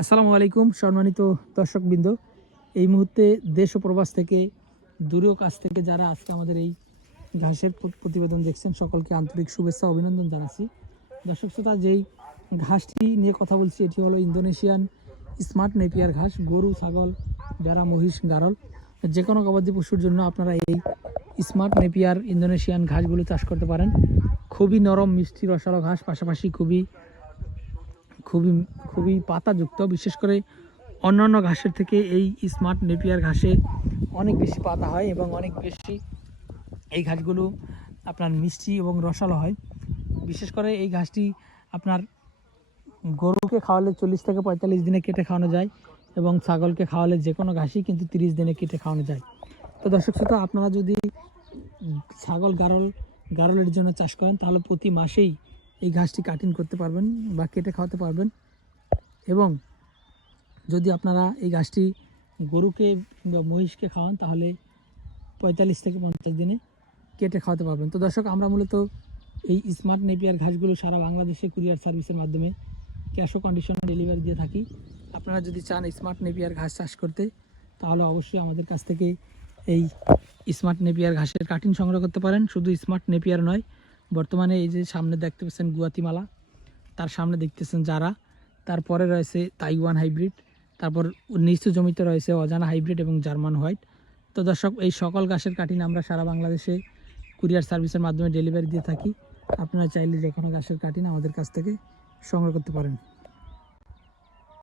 আসসালামু আলাইকুম সম্মানিত দর্শকবৃন্দ। এই মুহূর্তে দেশ ও প্রবাস থেকে দূরেও কাছ থেকে যারা আজকে আমাদের এই ঘাসের প্রতিবেদন দেখছেন সকলকে আন্তরিক শুভেচ্ছা অভিনন্দন জানাচ্ছি। দর্শক শ্রোতা, যেই ঘাসটি নিয়ে কথা বলছি এটি হলো ইন্দোনেশিয়ান স্মার্ট নেপিয়ার ঘাস। গরু, ছাগল, ভেড়া, মহিষ, গারল যে কোনো গবাদি পশুর জন্য আপনারা এই স্মার্ট নেপিয়ার ইন্দোনেশিয়ান ঘাসগুলো চাষ করতে পারেন। খুবই নরম, মিষ্টি, রসালো ঘাস, পাশাপাশি খুবই খুবই খুবই পাতাযুক্ত। বিশেষ করে অন্যান্য ঘাসের থেকে এই স্মার্ট নেপিয়ার ঘাসে অনেক বেশি পাতা হয় এবং অনেক বেশি এই ঘাসগুলো আপনার মিষ্টি এবং রসালো হয়। বিশেষ করে এই ঘাসটি আপনার গরুকে খাওয়ালে 40 থেকে 45 দিনে কেটে খাওয়ানো যায় এবং ছাগলকে খাওয়ালে যে কোনো ঘাসই কিন্তু 30 দিনে কেটে খাওয়ানো যায়। তো দর্শক শ্রোতা, আপনারা যদি ছাগল, গারলের জন্য চাষ করেন তাহলে প্রতি মাসেই এই ঘাসটি কাটিং করতে পারবেন বা কেটে খাওয়াতে পারবেন। এবং যদি আপনারা এই ঘাসটি গরুকে বা মহিষকে খাওয়ান তাহলে 45 থেকে 50 দিনে কেটে খাওয়াতে পারবেন। তো দর্শক, আমরা মূলত এই স্মার্ট নেপিয়ার ঘাসগুলো সারা বাংলাদেশে কুরিয়ার সার্ভিসের মাধ্যমে ক্যাশ ও কন্ডিশনে ডেলিভারি দিয়ে থাকি। আপনারা যদি চান স্মার্ট নেপিয়ার ঘাস চাষ করতে তাহলে অবশ্যই আমাদের কাছ থেকে এই স্মার্ট নেপিয়ার ঘাসের কাটিং সংগ্রহ করতে পারেন। শুধু স্মার্ট নেপিয়ার নয়, বর্তমানে এই যে সামনে দেখতে পাচ্ছেন গুয়াতিমালা, তার সামনে দেখতেছেন জারা, তারপরে রয়েছে তাইওয়ান হাইব্রিড, তারপর নিচু জমিতে রয়েছে অজানা হাইব্রিড এবং জার্মান হোয়াইট। তো দর্শক, এই সকল ঘাসের কাটিং আমরা সারা বাংলাদেশে কুরিয়ার সার্ভিসের মাধ্যমে ডেলিভারি দিয়ে থাকি। আপনারা চাইলে যে কোনো ঘাসের কাটিং আমাদের কাছ থেকে সংগ্রহ করতে পারেন।